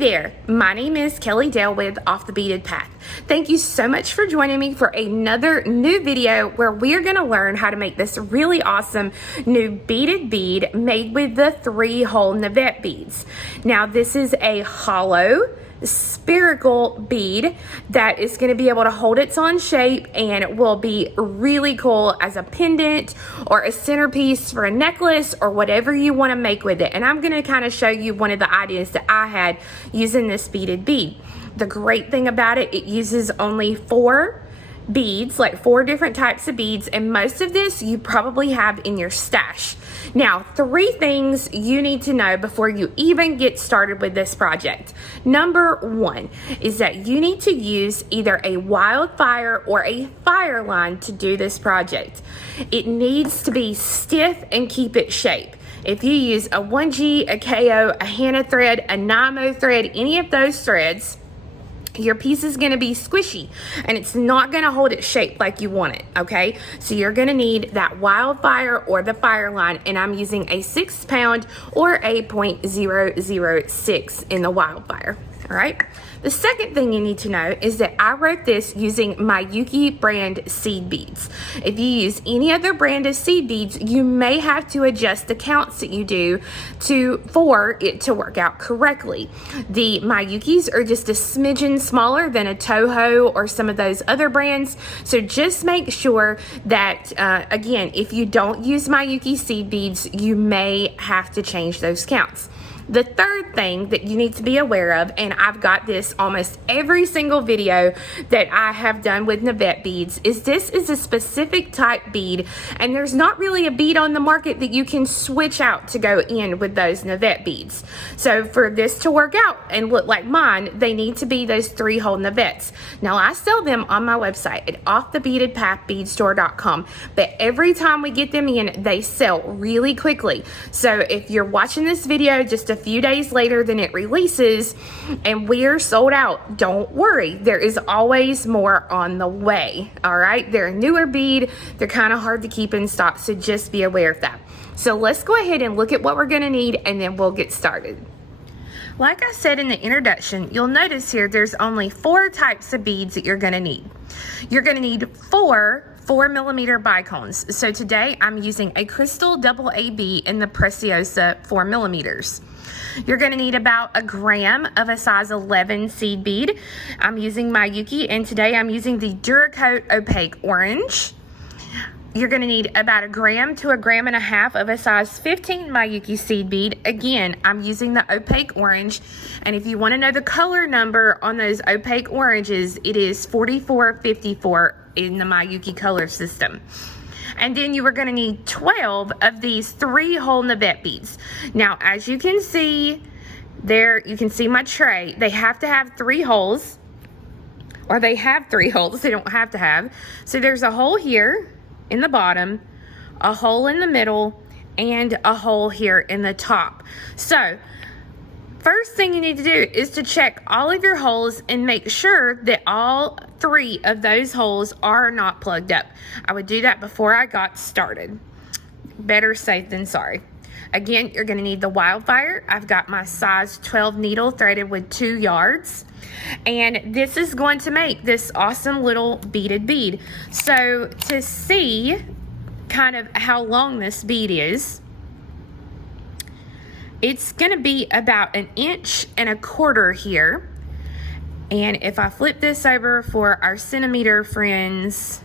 there, my name is Kelly Dale with Off the Beaded Path. Thank you so much for joining me for another new video where we're going to learn how to make this really awesome new beaded bead made with the 3-hole Navette beads. Now this is a hollow spherical bead that is going to be able to hold its own shape and will be really cool as a pendant or a centerpiece for a necklace or whatever you want to make with it. And I'm going to kind of show you one of the ideas that I had using this beaded bead. The great thing about it, it uses only 4 beads, like 4 different types of beads, and most of this you probably have in your stash. Now, 3 things you need to know before you even get started with this project. Number 1 is that you need to use either a wildfire or a fire line to do this project. It needs to be stiff and keep its shape. If you use a 1G, a KO, a Hannah thread, a Nymo thread, any of those threads, your piece is going to be squishy and it's not going to hold its shape like you want it, okay? So you're going to need that wildfire or the fire line, and I'm using a 6-pound or a .006 in the wildfire, all right? The second thing you need to know is that I wrote this using Miyuki brand seed beads. If you use any other brand of seed beads, you may have to adjust the counts that you do for it to work out correctly. The Miyukis are just a smidgen smaller than a Toho or some of those other brands, so just make sure that, again, if you don't use Miyuki seed beads, you may have to change those counts. The third thing that you need to be aware of, and I've got this almost every single video that I have done with Navette beads, is this is a specific type bead, and there's not really a bead on the market that you can switch out to go in with those Navette beads. So for this to work out and look like mine, they need to be those 3-hole Navettes. Now I sell them on my website at offthebeadedpathbeadstore.com, but every time we get them in, they sell really quickly. So if you're watching this video just a few days later than it releases and we're sold out, don't worry, there is always more on the way. All right, they're a newer bead, they're kind of hard to keep in stock, so just be aware of that. So let's go ahead and look at what we're going to need, and then we'll get started. Like I said in the introduction, you'll notice here there's only 4 types of beads that you're going to need. You're going to need 4 4mm bicones. So today I'm using a crystal AA in the Preciosa 4mm. You're going to need about a gram of a size 11 seed bead. I'm using Miyuki, and today I'm using the DuraCoat Opaque Orange. You're going to need about a gram to a gram and a half of a size 15 Miyuki seed bead. Again, I'm using the Opaque Orange, and if you want to know the color number on those Opaque Oranges, it is 4454 in the Miyuki color system. And then you are going to need 12 of these 3-hole Navette beads. Now, as you can see there, you can see my tray. They have to have 3 holes, or they have 3 holes. They don't have to have. So there's a hole here in the bottom, a hole in the middle, and a hole here in the top. So first thing you need to do is to check all of your holes and make sure that all 3 of those holes are not plugged up. I would do that before I got started. Better safe than sorry. Again, you're going to need the wildfire. I've got my size 12 needle threaded with 2 yards. And this is going to make this awesome little beaded bead. So to see kind of how long this bead is, it's going to be about 1.25 inches here. And if I flip this over for our centimeter friends,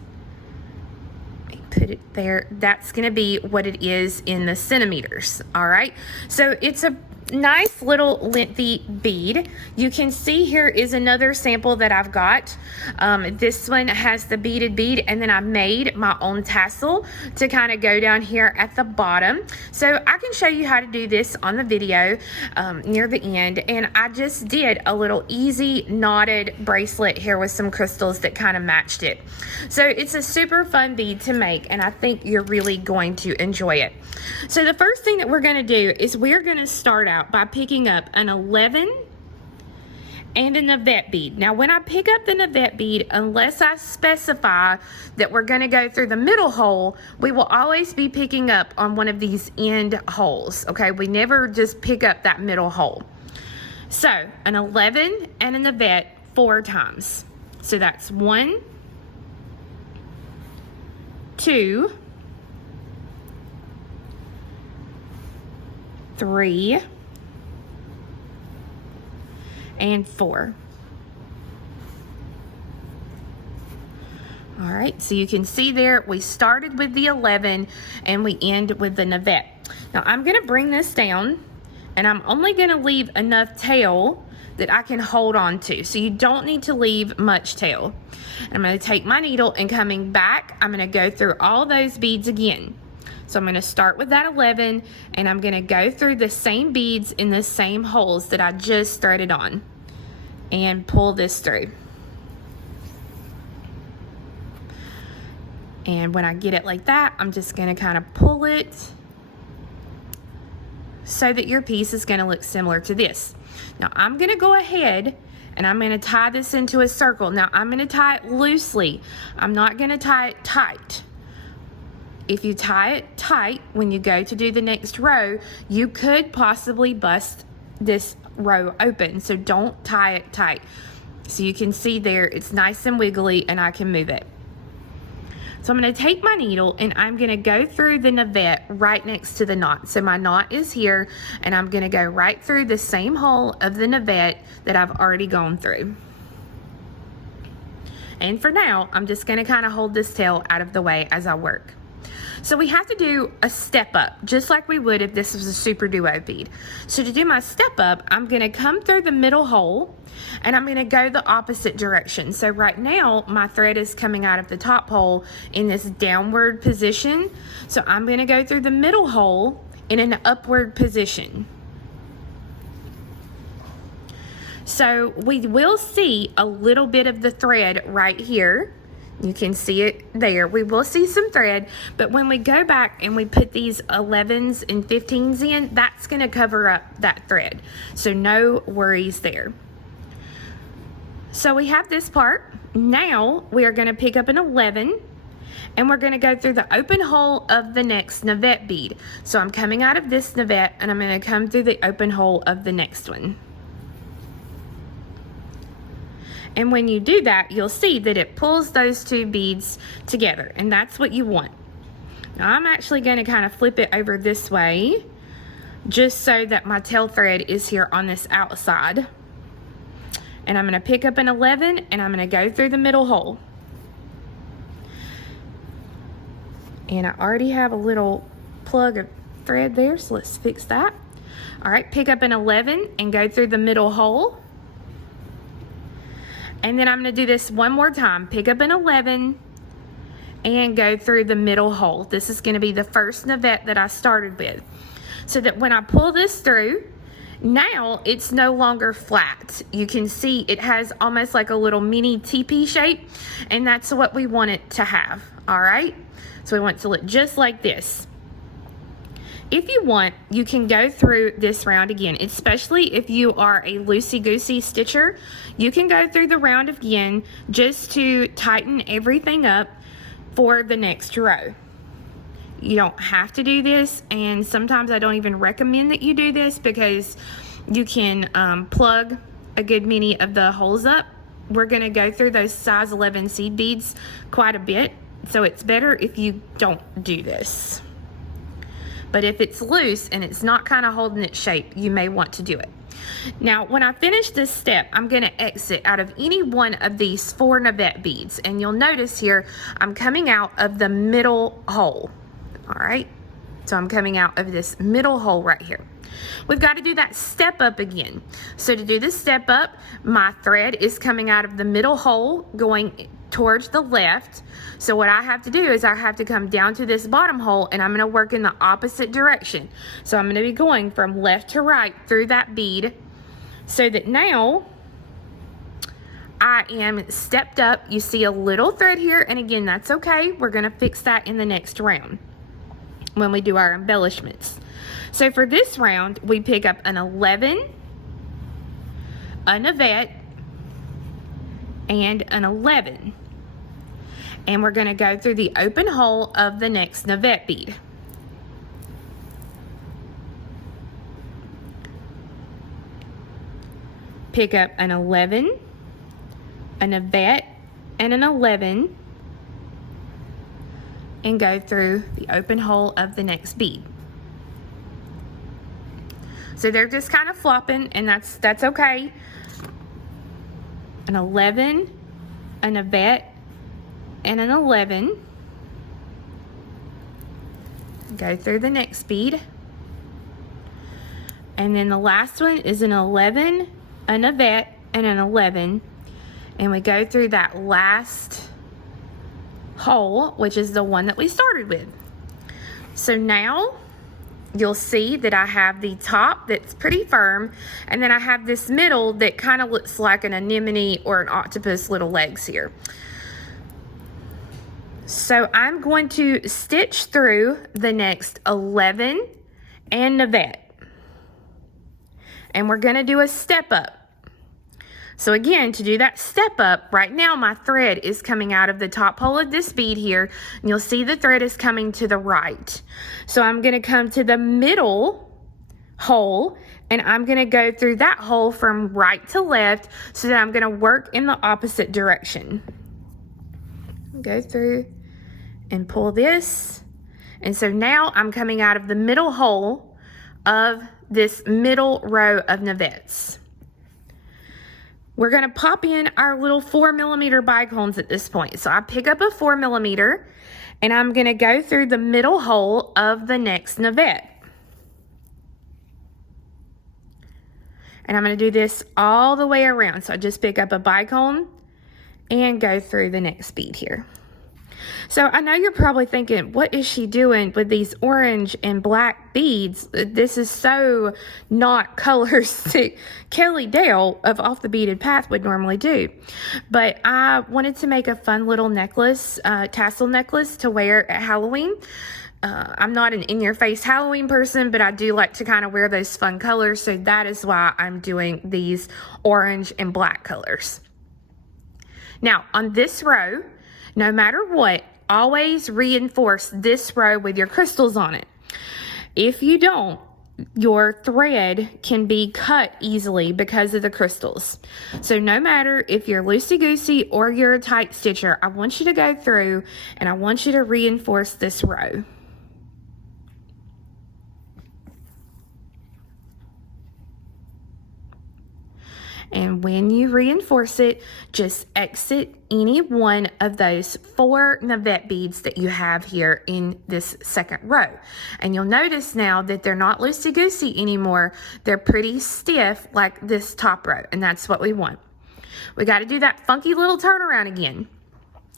put it there, that's going to be what it is in the centimeters. All right, so it's a nice little lengthy bead. You can see here is another sample that I've got. This one has the beaded bead, and then I made my own tassel to kind of go down here at the bottom. So I can show you how to do this on the video near the end. And I just did a little easy knotted bracelet here with some crystals that kind of matched it. So it's a super fun bead to make, and I think you're really going to enjoy it. So the first thing that we're going to do is we're going to start out by picking up an 11 and a Navette bead. Now when I pick up the Navette bead, unless I specify that we're going to go through the middle hole, we will always be picking up on one of these end holes. Okay, we never just pick up that middle hole. So an 11 and a navette 4 times. So that's 1, 2, 3, and 4. All right, so you can see there we started with the 11 and we end with the navette. Now I'm going to bring this down, and I'm only going to leave enough tail that I can hold on to. So you don't need to leave much tail. I'm going to take my needle, and coming back, I'm going to go through all those beads again. So I'm going to start with that 11, and I'm going to go through the same beads in the same holes that I just threaded on and pull this through. And when I get it like that, I'm just going to kind of pull it so that your piece is going to look similar to this. Now I'm going to go ahead and I'm going to tie this into a circle. Now I'm going to tie it loosely. I'm not going to tie it tight. If you tie it tight when you go to do the next row, you could possibly bust this row open. So don't tie it tight. So you can see there, it's nice and wiggly, and I can move it. So I'm going to take my needle, and I'm going to go through the navette right next to the knot. So my knot is here, and I'm going to go right through the same hole of the navette that I've already gone through. And for now, I'm just going to kind of hold this tail out of the way as I work. So we have to do a step up, just like we would if this was a super duo bead. So to do my step up, I'm going to come through the middle hole, and I'm going to go the opposite direction. So right now, my thread is coming out of the top hole in this downward position. So I'm going to go through the middle hole in an upward position. So we will see a little bit of the thread right here. You can see it there. We will see some thread, but when we go back and we put these 11s and 15s in, that's going to cover up that thread. So no worries there. So we have this part. Now we are going to pick up an 11, and we're going to go through the open hole of the next navette bead. So I'm coming out of this navette, and I'm going to come through the open hole of the next one. And when you do that, you'll see that it pulls those two beads together, and that's what you want. Now I'm actually going to kind of flip it over this way, just so that my tail thread is here on this outside. And I'm going to pick up an 11, and I'm going to go through the middle hole. And I already have a little plug of thread there, so let's fix that. All right, pick up an 11 and go through the middle hole. And then I'm going to do this one more time. Pick up an 11 and go through the middle hole. This is going to be the first navette that I started with. So that when I pull this through, now it's no longer flat. You can see it has almost like a little mini teepee shape, and that's what we want it to have. All right? So we want it to look just like this. If you want, you can go through this round again, especially if you are a loosey-goosey stitcher. You can go through the round again just to tighten everything up for the next row. You don't have to do this, and sometimes I don't even recommend that you do this because you can plug a good many of the holes up. We're going to go through those size 11 seed beads quite a bit, so it's better if you don't do this. But if it's loose and it's not kind of holding its shape, you may want to do it. Now, when I finish this step, I'm going to exit out of any one of these 4 navette beads. And you'll notice here, I'm coming out of the middle hole. All right? So I'm coming out of this middle hole right here. We've got to do that step up again. So to do this step up, my thread is coming out of the middle hole going towards the left. So what I have to do is I have to come down to this bottom hole, and I'm going to work in the opposite direction. So I'm going to be going from left to right through that bead, so that now I am stepped up. You see a little thread here, and again, that's okay. We're going to fix that in the next round when we do our embellishments. So for this round, we pick up an 11, a navette, and an 11. And we're going to go through the open hole of the next navette bead. pick up an 11, a navette, and an 11, and go through the open hole of the next bead. So they're just kind of flopping, and that's okay. An 11, a navette, and an 11. Go through the next bead. And then the last one is an 11, a navette, and an 11. And we go through that last hole, which is the one that we started with. So now you'll see that I have the top that's pretty firm, and then I have this middle that kind of looks like an anemone or an octopus little legs here. So I'm going to stitch through the next 11 and navette, and we're going to do a step up. So again, to do that step up, right now my thread is coming out of the top hole of this bead here, and you'll see the thread is coming to the right. So I'm going to come to the middle hole, and I'm going to go through that hole from right to left, so that I'm going to work in the opposite direction. Go through and pull this, and so now I'm coming out of the middle hole of this middle row of navettes. We're going to pop in our little 4mm bicones at this point. So I pick up a 4mm, and I'm going to go through the middle hole of the next navette. And I'm going to do this all the way around. So I just pick up a bicone and go through the next bead here. So I know you're probably thinking, what is she doing with these orange and black beads? This is so not colors that Kelly Dale of Off the Beaded Path would normally do. But I wanted to make a fun little necklace, tassel necklace to wear at Halloween. I'm not an in-your-face Halloween person, but I do like to kind of wear those fun colors. So that is why I'm doing these orange and black colors. Now on this row, no matter what, always reinforce this row with your crystals on it. If you don't, your thread can be cut easily because of the crystals. So no matter if you're loosey-goosey or you're a tight stitcher, I want you to go through and I want you to reinforce this row. And when you reinforce it, just exit any one of those 4 navette beads that you have here in this second row. And you'll notice now that they're not loosey-goosey anymore. They're pretty stiff like this top row, and that's what we want. We got to do that funky little turnaround again,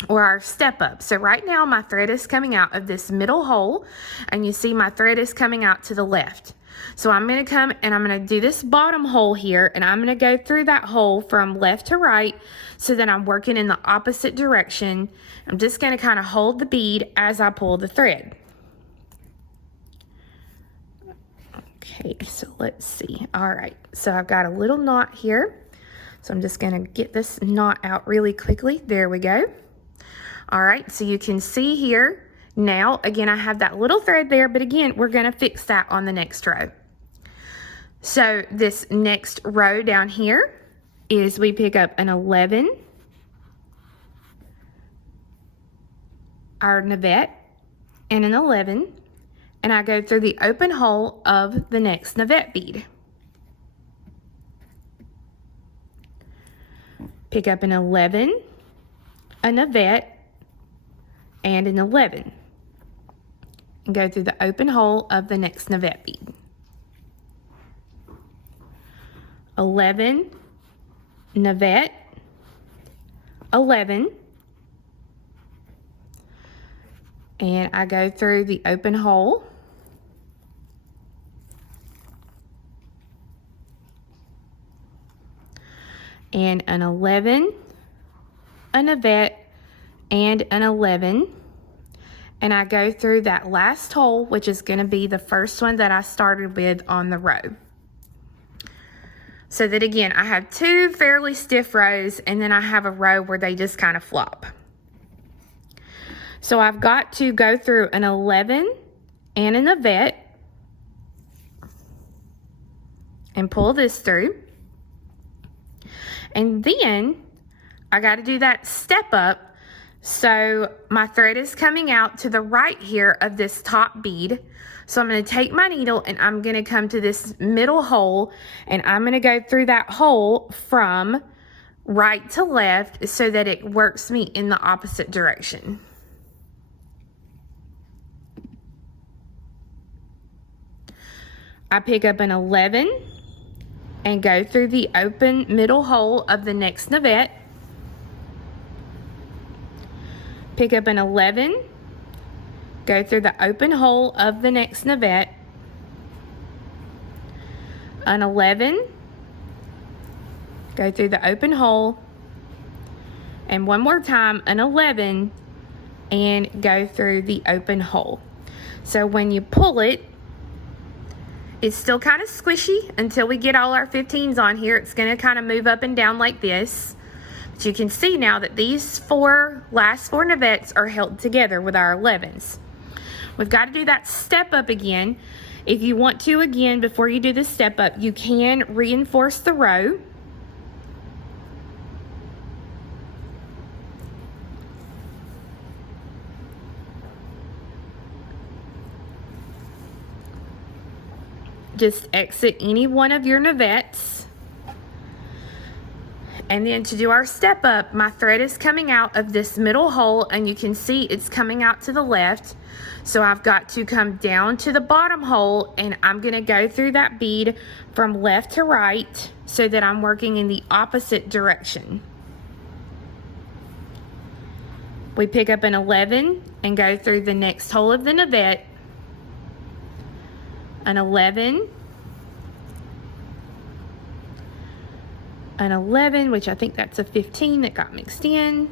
or our step up. So right now my thread is coming out of this middle hole, and you see my thread is coming out to the left. So I'm going to come and I'm going to do this bottom hole here, and I'm going to go through that hole from left to right so that I'm working in the opposite direction. I'm just going to kind of hold the bead as I pull the thread. Okay, so let's see. All right, so I've got a little knot here. So I'm just going to get this knot out really quickly. There we go. All right, so you can see here. Now, again, I have that little thread there, but again, we're going to fix that on the next row. So this next row down here is we pick up an 11, our navette, and an 11, and I go through the open hole of the next navette bead. Pick up an 11, a navette, and an 11. And go through the open hole of the next navette bead. 11, navette, 11, and I go through the open hole, and an 11, a navette, and an 11, and I go through that last hole, which is going to be the first one that I started with on the row. So that again, I have 2 fairly stiff rows, and then I have a row where they just kind of flop. So I've got to go through an 11 and a navette and pull this through. And then I got to do that step up. So my thread is coming out to the right here of this top bead. So I'm going to take my needle and I'm going to come to this middle hole, and I'm going to go through that hole from right to left so that it works me in the opposite direction. I pick up an 11 and go through the open middle hole of the next navette. Pick up an 11, go through the open hole of the next navette, an 11, go through the open hole, and one more time, an 11, and go through the open hole. So when you pull it, it's still kind of squishy until we get all our 15s on here. It's going to kind of move up and down like this. But you can see now that these last four navettes are held together with our 11s. We've got to do that step up again. If you want to, again, before you do the step up, you can reinforce the row. Just exit any one of your navettes. And then to do our step up, my thread is coming out of this middle hole, and you can see it's coming out to the left. So I've got to come down to the bottom hole, and I'm going to go through that bead from left to right so that I'm working in the opposite direction. We pick up an 11 and go through the next hole of the navette, an 11, an 11, which I think that's a 15 that got mixed in,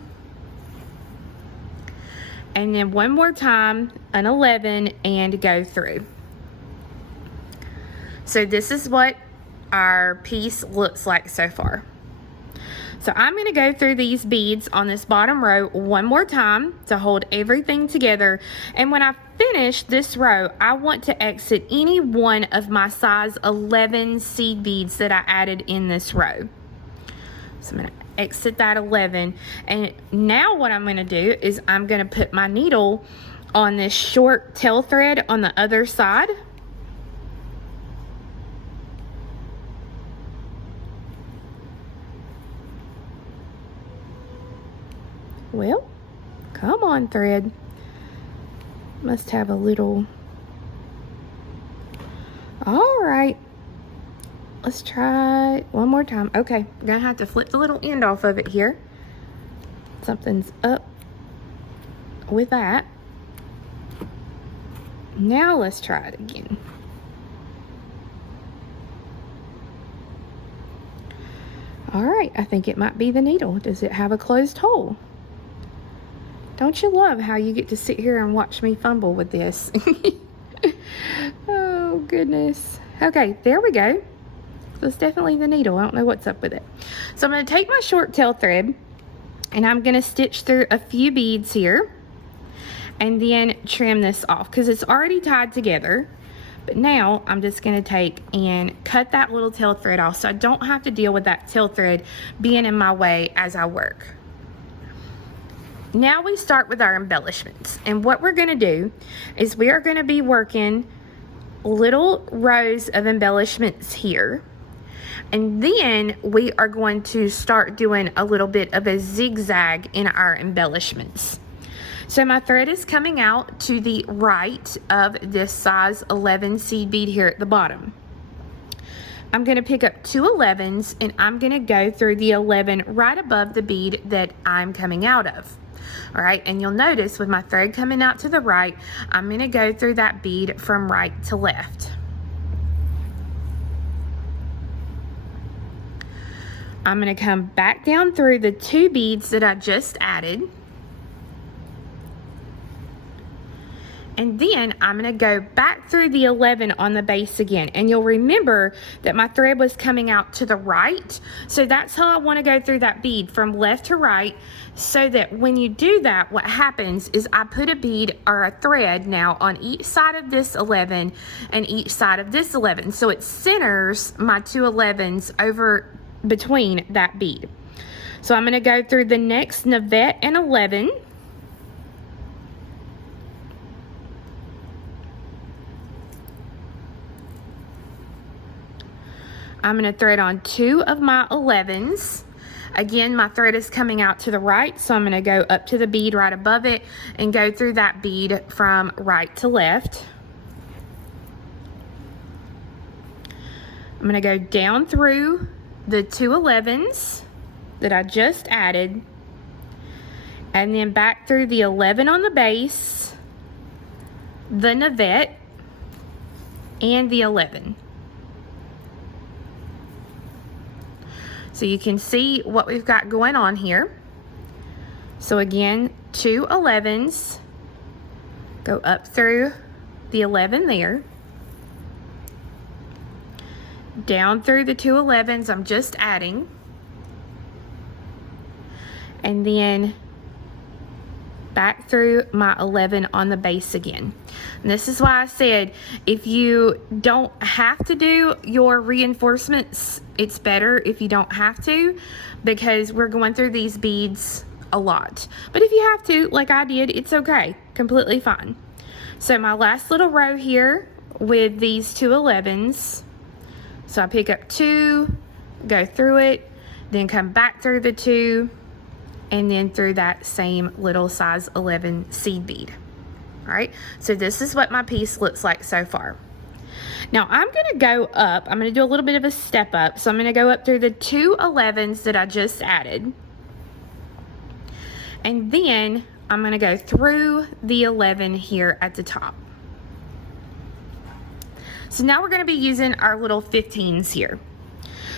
and then one more time, an 11, and go through. So this is what our piece looks like so far. So I'm going to go through these beads on this bottom row one more time to hold everything together, and when I finish this row, I want to exit any one of my size 11 seed beads that I added in this row. So I'm going to exit that 11, and now what I'm going to do is I'm going to put my needle on this short tail thread on the other side. Well, come on, thread. Must have a little. All right. Let's try it one more time. Okay, I'm gonna have to flip the little end off of it here. Something's up with that. Now let's try it again. All right, I think it might be the needle. Does it have a closed hole? Don't you love how you get to sit here and watch me fumble with this? Oh, goodness. Okay, there we go. So it's definitely the needle. I don't know what's up with it. So I'm going to take my short tail thread, and I'm going to stitch through a few beads here, and then trim this off because it's already tied together. But now I'm just going to take and cut that little tail thread off so I don't have to deal with that tail thread being in my way as I work. Now we start with our embellishments, and what we're going to do is we are going to be working little rows of embellishments here, and then we are going to start doing a little bit of a zigzag in our embellishments. So my thread is coming out to the right of this size 11 seed bead here at the bottom. I'm going to pick up two 11s, and I'm going to go through the 11 right above the bead that I'm coming out of. All right, and you'll notice with my thread coming out to the right, I'm going to go through that bead from right to left. I'm going to come back down through the two beads that I just added. And then I'm going to go back through the 11 on the base again. And you'll remember that my thread was coming out to the right. So that's how I want to go through that bead from left to right, so that when you do that, what happens is I put a bead or a thread now on each side of this 11 and each side of this 11. So it centers my two 11s over between that bead. So I'm going to go through the next navette and 11. I'm going to thread on 2 of my 11s. Again, my thread is coming out to the right, so I'm going to go up to the bead right above it and go through that bead from right to left. I'm going to go down through the 2 11s that I just added, and then back through the 11 on the base, the navette, and the 11. So you can see what we've got going on here. So again, 2 11s, go up through the 11 there, down through the 2 11s I'm just adding, and then back through my 11 on the base again. And this is why I said, if you don't have to do your reinforcements, it's better if you don't have to, because we're going through these beads a lot. But if you have to, like I did, it's okay, completely fine. So my last little row here with these 2 11s, so I pick up 2, go through it, then come back through the 2, and then through that same little size 11 seed bead. All right, so this is what my piece looks like so far. Now I'm going to go up, I'm going to do a little bit of a step up, so I'm going to go up through the 2 11s that I just added, and then I'm going to go through the 11 here at the top. So now we're going to be using our little 15s here.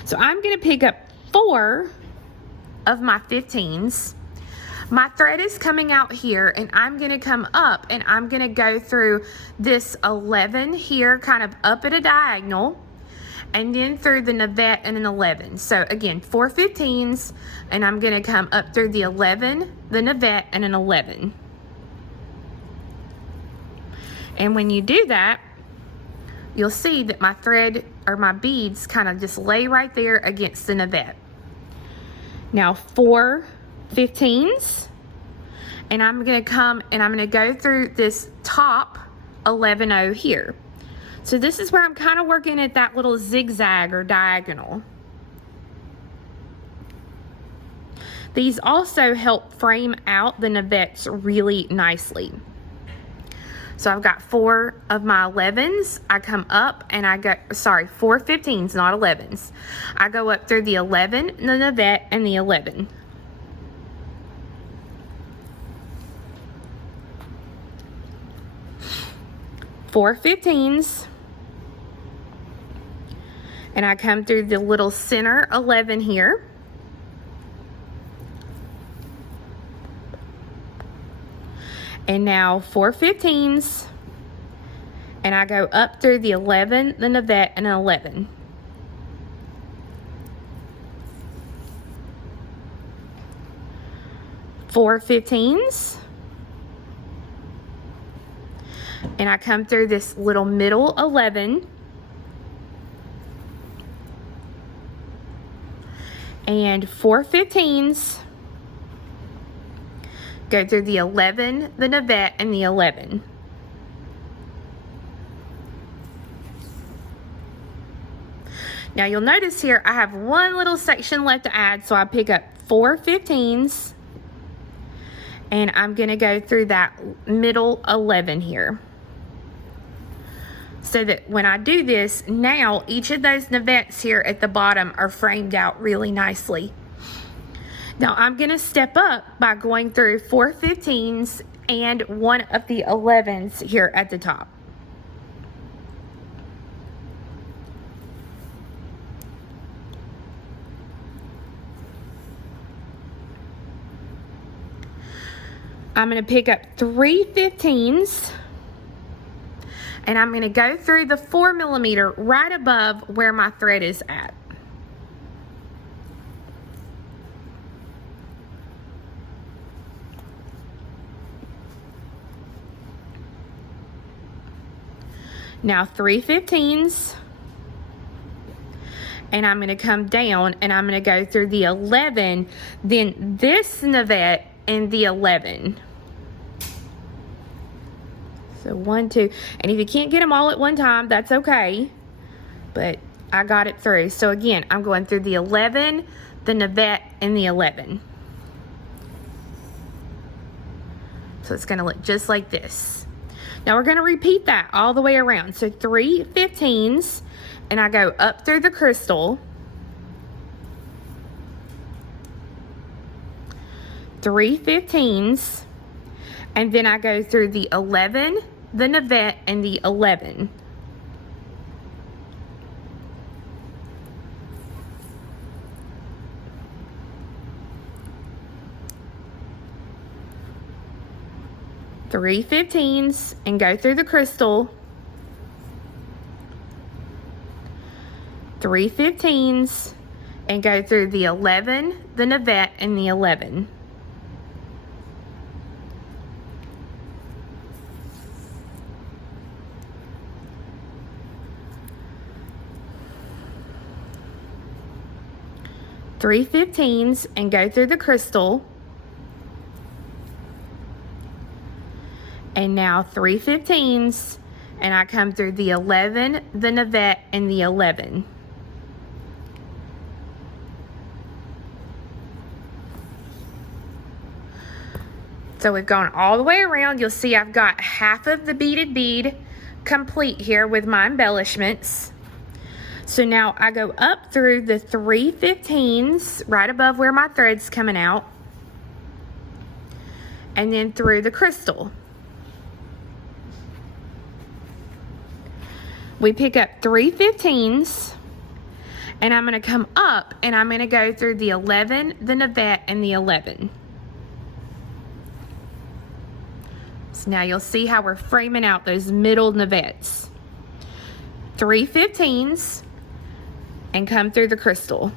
So I'm going to pick up 4 of my 15s. My thread is coming out here, and I'm going to come up and I'm going to go through this 11 here, kind of up at a diagonal, and then through the navette and an 11. So again, 4 15s, and I'm going to come up through the 11, the navette, and an 11. And when you do that, you'll see that my thread or my beads kind of just lay right there against the navette. Now 4 15s, and I'm going to come and I'm going to go through this top 11-0 here. So this is where I'm kind of working at that little zigzag or diagonal. These also help frame out the navettes really nicely. So I've got 4 of my 11s. I come up and I go, sorry, 4 15s, not 11s. I go up through the 11, the navette, and the 11. Four 15s, and I come through the little center 11 here, and now 4 15s, and I go up through the 11, the navette, and an 11. Four 15s, and I come through this little middle 11, and 4 15s, go through the 11, the navette, and the 11. Now you'll notice here I have one little section left to add, so I pick up 4 15s, and I'm going to go through that middle 11 here. So that when I do this, now each of those navettes here at the bottom are framed out really nicely. Now I'm going to step up by going through 4 15s and one of the 11s here at the top. I'm going to pick up 3 15s, and I'm going to go through the 4 millimeter right above where my thread is at. Now 3 15s, and I'm going to come down and I'm going to go through the 11, then this navette and the 11. So 1, 2, and if you can't get them all at one time, that's okay, but I got it through. So again, I'm going through the 11, the navette, and the 11. So it's going to look just like this. Now we're going to repeat that all the way around. So 3 15s, and I go up through the crystal, 3 15s, and then I go through the 11, the navette, and the 11. Three 15s and go through the crystal, 3 15s and go through the 11, the navette, and the 11. Three 15s and go through the crystal, and now 3 15s, and I come through the 11, the navette, and the 11. So we've gone all the way around. You'll see I've got half of the beaded bead complete here with my embellishments. So now I go up through the 3 15s right above where my thread's coming out, and then through the crystal. We pick up 3 15s, and I'm going to come up and I'm going to go through the 11, the navette, and the 11. So now you'll see how we're framing out those middle navettes. 3 15s and come through the crystal.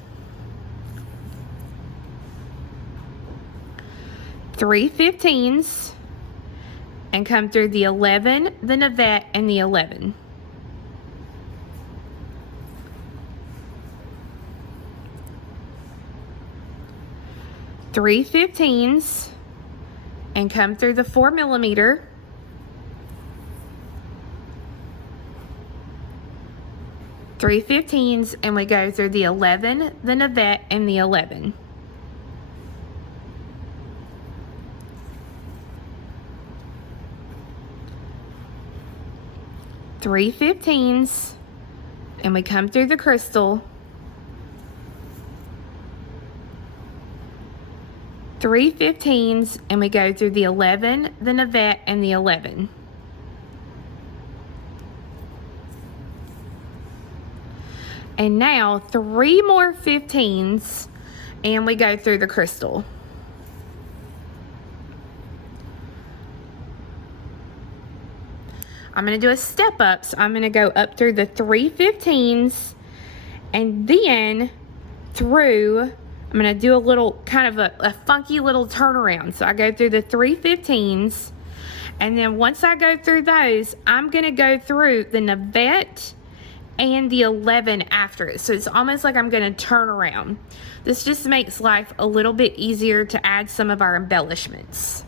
3 15s and come through the 11, the navette, and the 11. 3 15s and come through the 4 millimeter, 3 15s, and we go through the 11, the navette, and the 11. Three 15s, and we come through the crystal, 3 15s, and we go through the 11, the navette, and the 11. And now 3 more 15s, and we go through the crystal. I'm going to do a step up, so I'm going to go up through the 3 15s and then through, I'm going to do a little kind of a funky little turnaround. So I go through the 3 15s, and then once I go through those, I'm going to go through the navette and the 11 after it. So it's almost like I'm going to turn around. This just makes life a little bit easier to add some of our embellishments.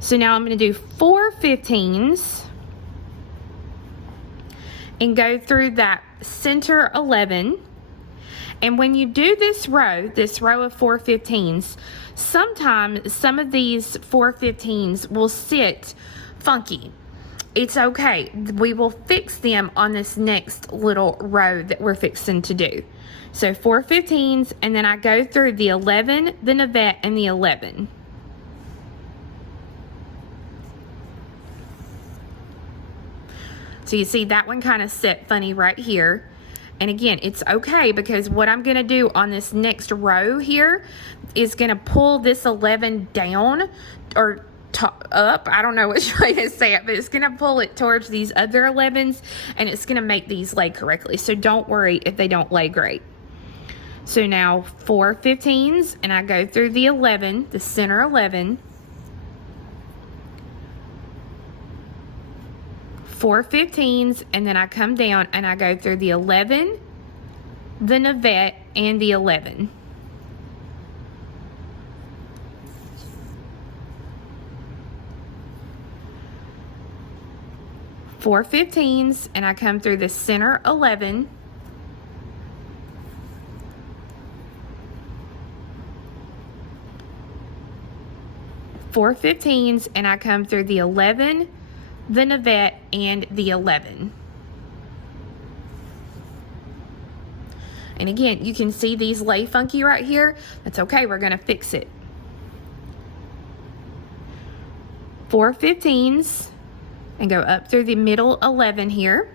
So now I'm going to do 4 15s and go through that center 11. And when you do this row of 4 15s, sometimes some of these 4 15s will sit funky. It's okay. We will fix them on this next little row that we're fixing to do. So 4 15s, and then I go through the 11, the navette, and the 11. So you see that one kind of set funny right here. And again, it's okay, because what I'm going to do on this next row here is going to pull this 11 down or up. I don't know which way to say it, but it's going to pull it towards these other 11s, and it's going to make these lay correctly. So don't worry if they don't lay great. So now 4 15s, and I go through the 11, the center 11. 4 15s, and then I come down and I go through the 11, the Navette, and the 11. Four 15s, and I come through the center 11. Four 15s, and I come through the 11, the Navette, and the 11. And again, you can see these lay funky right here. That's okay, we're gonna fix it. Four 15s, and go up through the middle 11 here.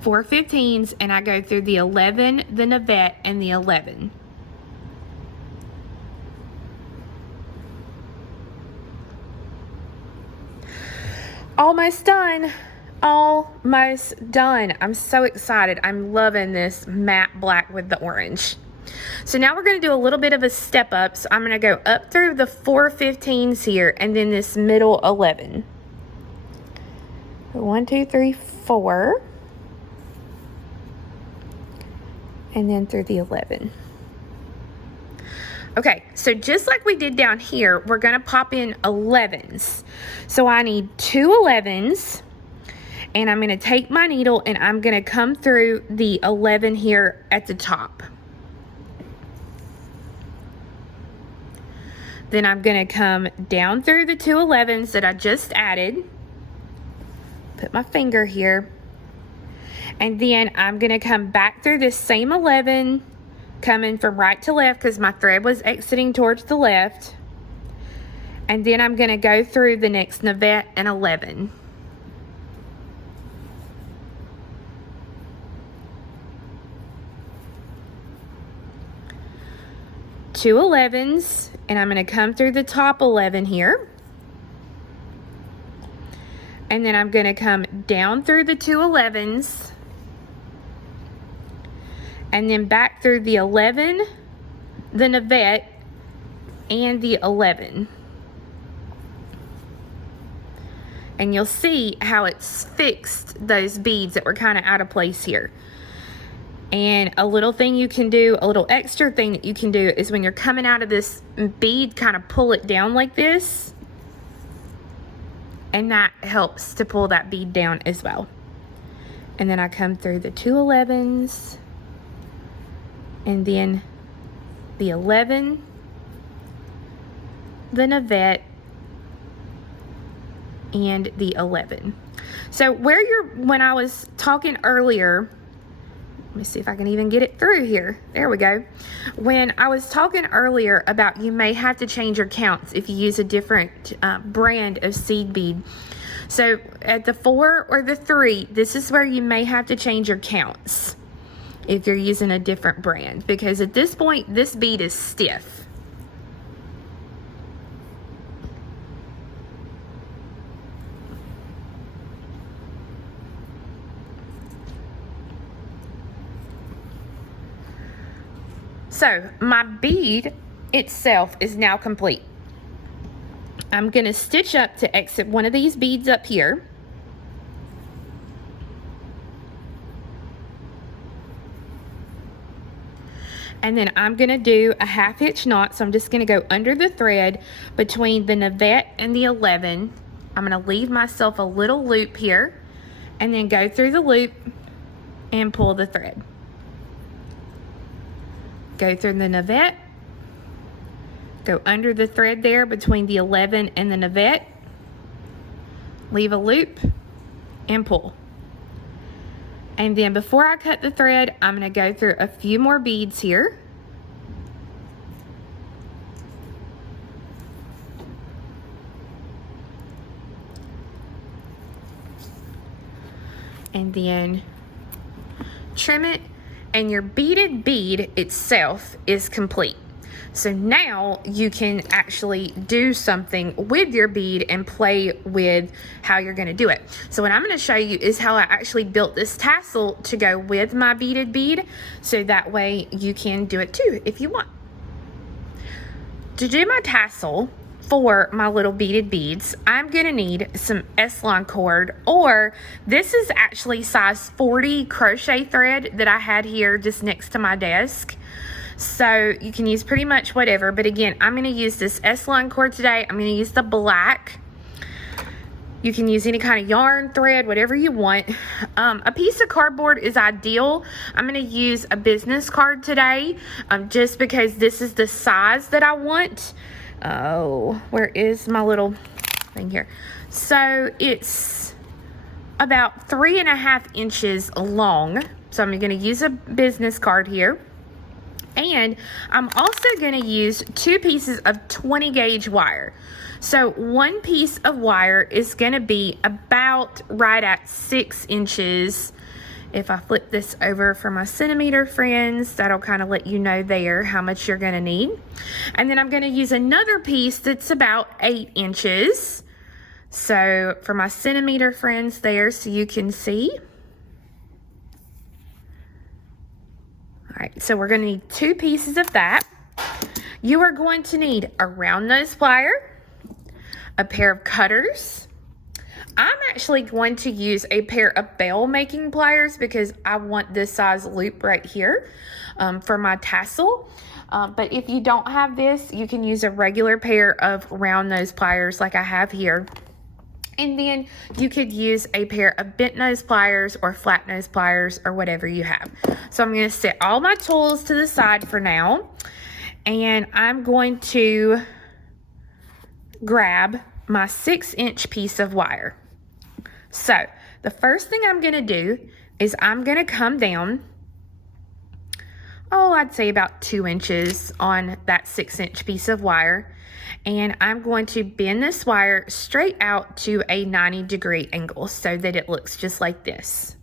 Four 15s, and I go through the 11, the Navette, and the 11. Almost done. Almost done. I'm so excited. I'm loving this matte black with the orange. So now we're going to do a little bit of a step up. So I'm going to go up through the 4 15s here and then this middle 11. 1, 2, 3, 4. And then through the 11. Okay, so just like we did down here, we're going to pop in 11s. So I need 2 11s. And I'm going to take my needle and I'm going to come through the 11 here at the top. Then I'm going to come down through the 2 11s that I just added. Put my finger here. And then I'm going to come back through this same 11, coming from right to left because my thread was exiting towards the left. And then I'm going to go through the next Navette and 11. Two 11s, and I'm going to come through the top 11 here. And then I'm going to come down through the 2 11s. And then back through the 11, the Navette, and the 11. And you'll see how it's fixed those beads that were kind of out of place here. And a little thing you can do, a little extra thing that you can do is when you're coming out of this bead, kind of pull it down like this. And that helps to pull that bead down as well. And then I come through the 2 11s. And then the 11, the Navette, and the 11. So when I was talking earlier, let me see if I can even get it through here. There we go. When I was talking earlier about you may have to change your counts if you use a different brand of seed bead. So at the 4 or the 3, this is where you may have to change your counts if you're using a different brand, because at this point this bead is stiff. So my bead itself is now complete. I'm going to stitch up to exit one of these beads up here. And then I'm going to do a 1/2 inch knot. So I'm just going to go under the thread between the Navette and the 11. I'm going to leave myself a little loop here and then go through the loop and pull the thread. Go through the Navette, go under the thread there between the 11 and the Navette, leave a loop, and pull. And then before I cut the thread, I'm going to go through a few more beads here. And then trim it. And your beaded bead itself is complete. So now you can actually do something with your bead and play with how you're going to do it. So what I'm going to show you is how I actually built this tassel to go with my beaded bead, so that way you can do it too if you want. To do my tassel, for my little beaded beads, I'm gonna need some S-Lon cord, or this is actually size 40 crochet thread that I had here just next to my desk. So you can use pretty much whatever, but again, I'm gonna use this S-Lon cord today. I'm gonna use the black. You can use any kind of yarn, thread, whatever you want. A piece of cardboard is ideal. I'm going to use a business card today, just because this is the size that I want. Oh, where is my little thing here? So it's about 3.5 inches long. So I'm going to use a business card here. And I'm also going to use 2 pieces of 20 gauge wire. So 1 piece of wire is going to be about right at 6 inches. If I flip this over for my centimeter friends, that'll kind of let you know there how much you're going to need. And then I'm going to use another piece that's about 8 inches. So for my centimeter friends there, so you can see. All right, so we're going to need 2 pieces of that. You are going to need a round nose plier, a pair of cutters. I'm actually going to use a pair of bell making pliers because I want this size loop right here for my tassel. But if you don't have this, you can use a regular pair of round nose pliers like I have here. And then you could use a pair of bent nose pliers or flat nose pliers or whatever you have. So I'm going to set all my tools to the side for now. And I'm going to grab my 6-inch piece of wire. So the first thing I'm going to do is I'm going to come down, I'd say about 2 inches on that 6-inch piece of wire. And I'm going to bend this wire straight out to a 90-degree angle so that it looks just like this.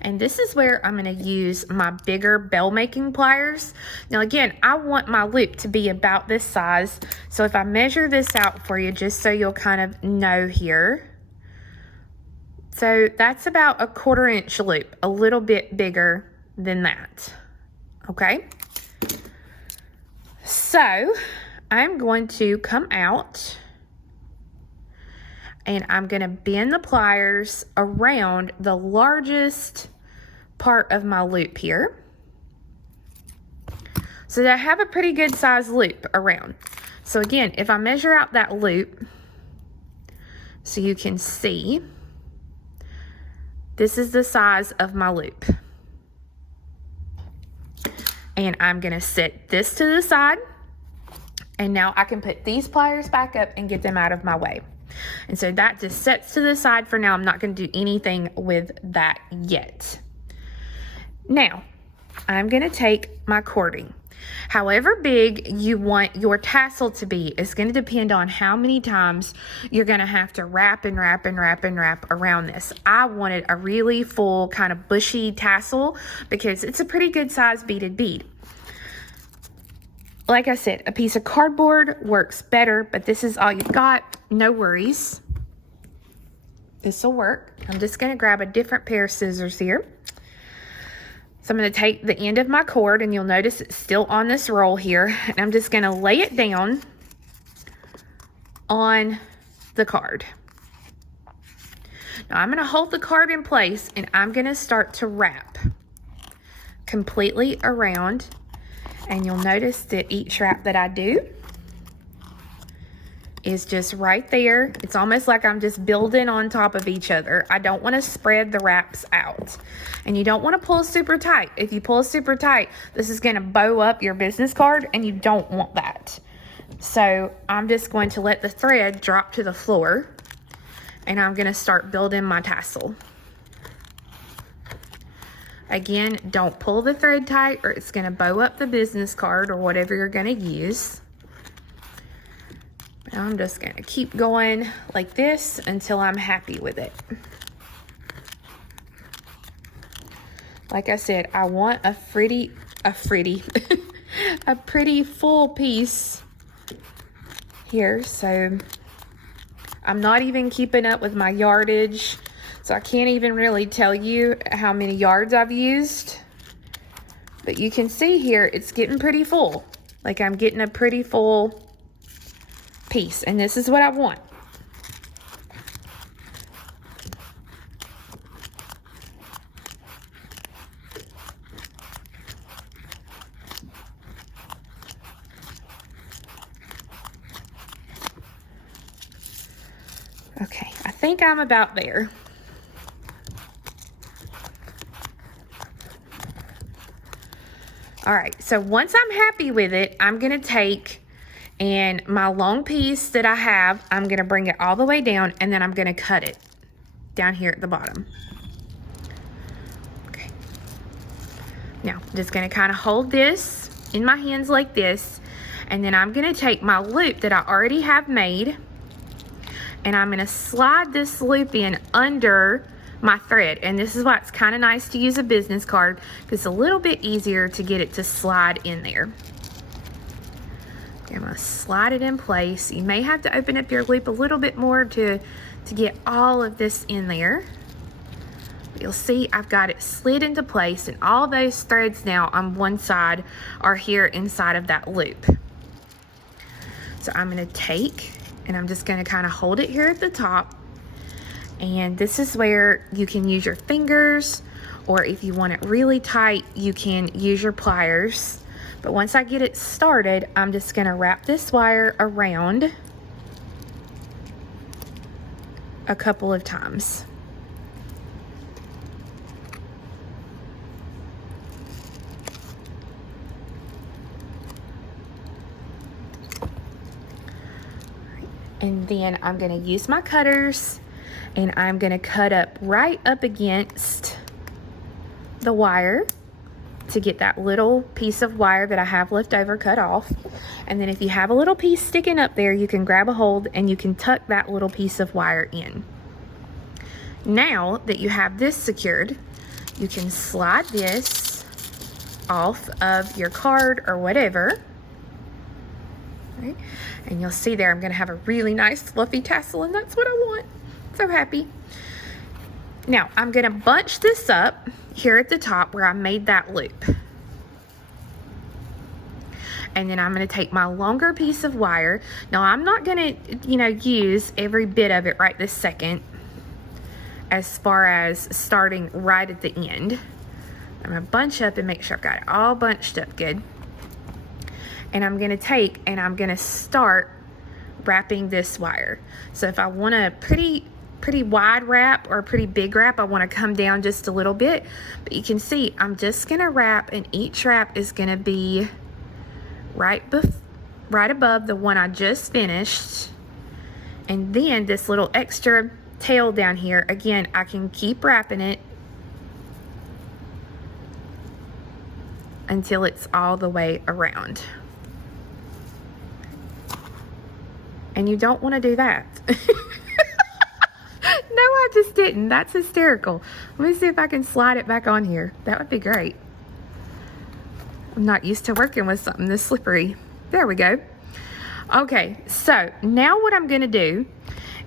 And this is where I'm going to use my bigger bell making pliers. Now again, I want my loop to be about this size. So if I measure this out for you, just so you'll kind of know here. So that's about a 1/4 inch loop, a little bit bigger than that. Okay. So I'm going to come out and I'm going to bend the pliers around the largest part of my loop here so that I have a pretty good size loop around. So again, if I measure out that loop so you can see, this is the size of my loop. And I'm going to set this to the side. And now I can put these pliers back up and get them out of my way. And so that just sets to the side for now. I'm not going to do anything with that yet. Now, I'm going to take my cording. However big you want your tassel to be is going to depend on how many times you're going to have to wrap and wrap and wrap and wrap around this. I wanted a really full kind of bushy tassel because it's a pretty good size beaded bead. Like I said, a piece of cardboard works better, but this is all you've got. No worries. This will work. I'm just going to grab a different pair of scissors here. So I'm going to take the end of my cord, and you'll notice it's still on this roll here. And I'm just going to lay it down on the card. Now I'm going to hold the card in place, and I'm going to start to wrap completely around. And you'll notice that each wrap that I do is just right there. It's almost like I'm just building on top of each other. I don't want to spread the wraps out. And you don't want to pull super tight. If you pull super tight, this is going to bow up your business card, and you don't want that. So I'm just going to let the thread drop to the floor, and I'm going to start building my tassel. Again, don't pull the thread tight or it's going to bow up the business card or whatever you're going to use. I'm just going to keep going like this until I'm happy with it. Like I said, I want a pretty full piece here. So I'm not even keeping up with my yardage. So I can't even really tell you how many yards I've used. But you can see here, it's getting pretty full. Like I'm getting a pretty full piece, and this is what I want. Okay, I think I'm about there. All right, so once I'm happy with it, I'm gonna take and my long piece that I have, I'm gonna bring it all the way down, and then I'm gonna cut it down here at the bottom. Okay. Now, I'm just gonna kind of hold this in my hands like this, and then I'm gonna take my loop that I already have made, and I'm gonna slide this loop in under my thread. And this is why it's kind of nice to use a business card, because it's a little bit easier to get it to slide in there. I'm gonna slide it in place. You may have to open up your loop a little bit more to get all of this in there. But you'll see I've got it slid into place, and all those threads now on one side are here inside of that loop. So I'm gonna take, and I'm just gonna kind of hold it here at the top. And this is where you can use your fingers, or if you want it really tight, you can use your pliers. But once I get it started, I'm just gonna wrap this wire around a couple of times. And then I'm gonna use my cutters, and I'm gonna cut up right up against the wire to get that little piece of wire that I have left over cut off. And then if you have a little piece sticking up there, you can grab a hold and you can tuck that little piece of wire in. Now that you have this secured, you can slide this off of your card or whatever. Right? And you'll see there I'm gonna have a really nice fluffy tassel, and that's what I want. So happy. Now I'm gonna bunch this up here at the top where I made that loop. And then I'm gonna take my longer piece of wire. Now I'm not gonna, use every bit of it right this second as far as starting right at the end. I'm gonna bunch up and make sure I've got it all bunched up good. And I'm gonna take and I'm gonna start wrapping this wire. So if I want a pretty wide wrap or a pretty big wrap, I want to come down just a little bit, but you can see I'm just gonna wrap, and each wrap is gonna be right above the one I just finished. And then this little extra tail down here, again, I can keep wrapping it until it's all the way around. And you don't want to do that. No, I just didn't. That's hysterical. Let me see if I can slide it back on here. That would be great. I'm not used to working with something this slippery. There we go. Okay, so now what I'm going to do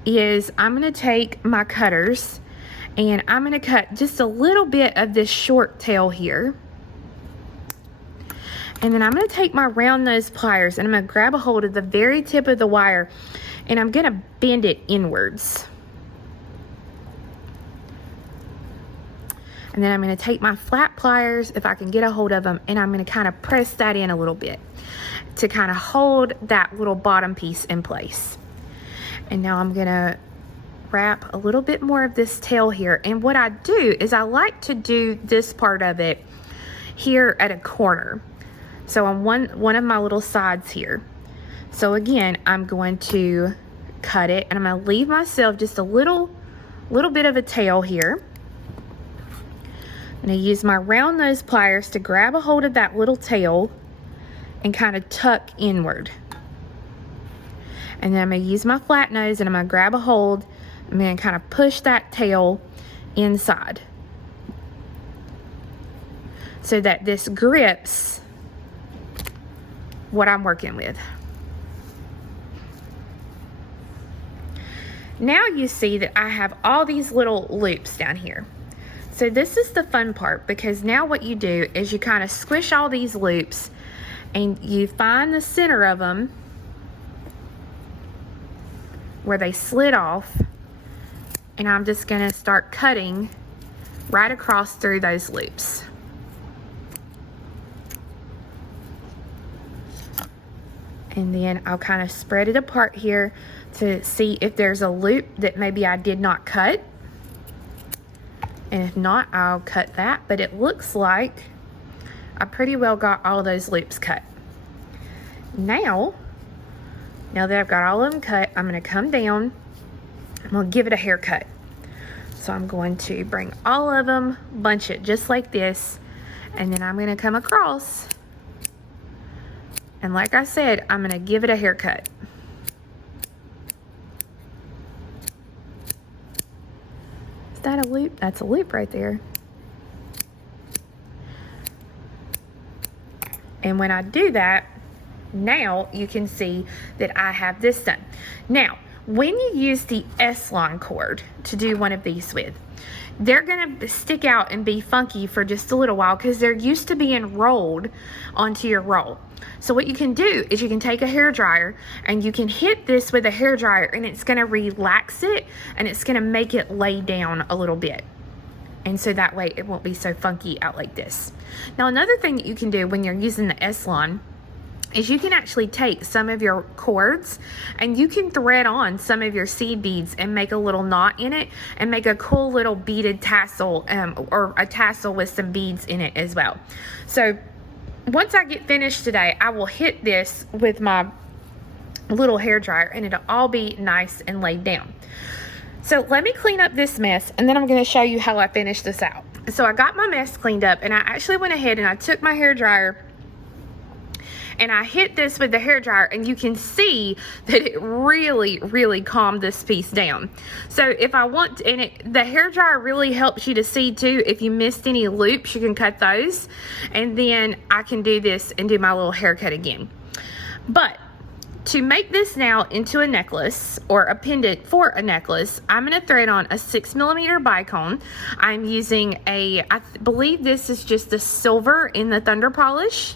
is I'm going to take my cutters and I'm going to cut just a little bit of this short tail here. And then I'm going to take my round nose pliers and I'm going to grab a hold of the very tip of the wire, and I'm going to bend it inwards. And then I'm going to take my flat pliers, if I can get a hold of them, and I'm going to kind of press that in a little bit to kind of hold that little bottom piece in place. And now I'm going to wrap a little bit more of this tail here. And what I do is I like to do this part of it here at a corner. So on one of my little sides here. So again, I'm going to cut it, and I'm going to leave myself just a little bit of a tail here. I'm going to use my round nose pliers to grab a hold of that little tail and kind of tuck inward. And then I'm going to use my flat nose and I'm going to grab a hold. I'm going to kind of push that tail inside so that this grips what I'm working with. Now you see that I have all these little loops down here. So this is the fun part, because now what you do is you kind of squish all these loops and you find the center of them where they slid off, and I'm just going to start cutting right across through those loops. And then I'll kind of spread it apart here to see if there's a loop that maybe I did not cut. And if not, I'll cut that. But it looks like I pretty well got all those loops cut. Now that I've got all of them cut, I'm going to come down. I'm going to give it a haircut. So I'm going to bring all of them, bunch it just like this, and then I'm going to come across. And like I said, I'm going to give it a haircut. Is that a loop? That's a loop right there. And when I do that, now you can see that I have this done. Now, when you use the S-Lon cord to do one of these with, they're going to stick out and be funky for just a little while because they're used to being rolled onto your roll. So what you can do is you can take a hairdryer and you can hit this with a hairdryer, and it's going to relax it and it's going to make it lay down a little bit. And so that way it won't be so funky out like this. Now, another thing that you can do when you're using the S-Lon is you can actually take some of your cords and you can thread on some of your seed beads and make a little knot in it and make a cool little beaded tassel, or a tassel with some beads in it as well. So once I get finished today, I will hit this with my little hairdryer and it'll all be nice and laid down. So let me clean up this mess, and then I'm going to show you how I finish this out. So I got my mess cleaned up, and I actually went ahead and I took my hairdryer and I hit this with the hairdryer, and you can see that it really calmed this piece down. So if I want, and the hairdryer really helps you to see too, if you missed any loops, you can cut those, and then I can do this and do my little haircut again. But to make this now into a necklace or a pendant for a necklace, I'm going to thread on a 6mm bicone. I'm using I believe this is just the silver in the Thunder Polish.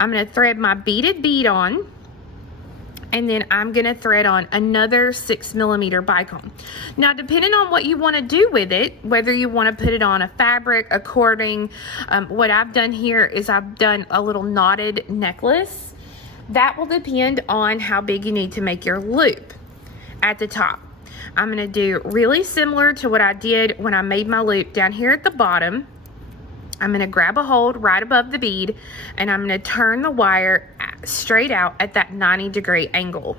I'm going to thread my beaded bead on, and then I'm going to thread on another 6mm bicone. Now, depending on what you want to do with it, whether you want to put it on a fabric, a cording, what I've done here is I've done a little knotted necklace. That will depend on how big you need to make your loop at the top. I'm going to do really similar to what I did when I made my loop down here at the bottom. I'm going to grab a hold right above the bead, and I'm going to turn the wire straight out at that 90-degree angle.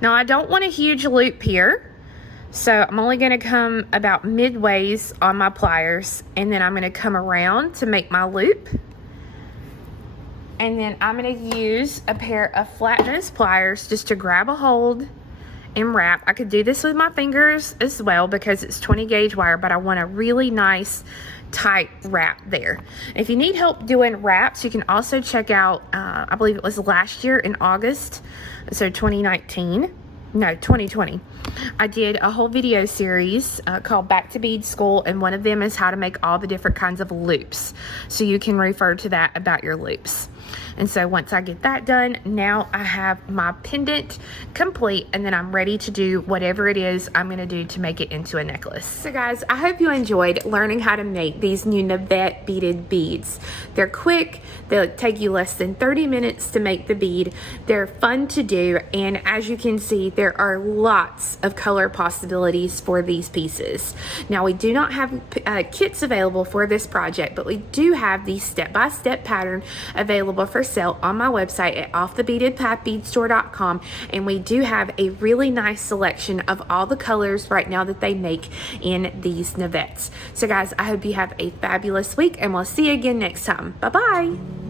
Now, I don't want a huge loop here, so I'm only going to come about midways on my pliers, and then I'm going to come around to make my loop. And then I'm going to use a pair of flat nose pliers just to grab a hold and wrap. I could do this with my fingers as well because it's 20 gauge wire, but I want a really nice tight wrap there. If you need help doing wraps, you can also check out, I believe it was last year in August, so 2020. I did a whole video series called Back to Bead School, and one of them is how to make all the different kinds of loops. So you can refer to that about your loops. And so once I get that done, now I have my pendant complete, and then I'm ready to do whatever it is I'm going to do to make it into a necklace. So guys, I hope you enjoyed learning how to make these new Navette beaded beads. They're quick, they'll take you less than 30 minutes to make the bead. They're fun to do, and as you can see, there are lots of color possibilities for these pieces. Now, we do not have kits available for this project, but we do have the step-by-step pattern available for sale on my website at offthebeadedpathbeadstore.com, and we do have a really nice selection of all the colors right now that they make in these Navettes. So guys, I hope you have a fabulous week, and we'll see you again next time. Bye-bye.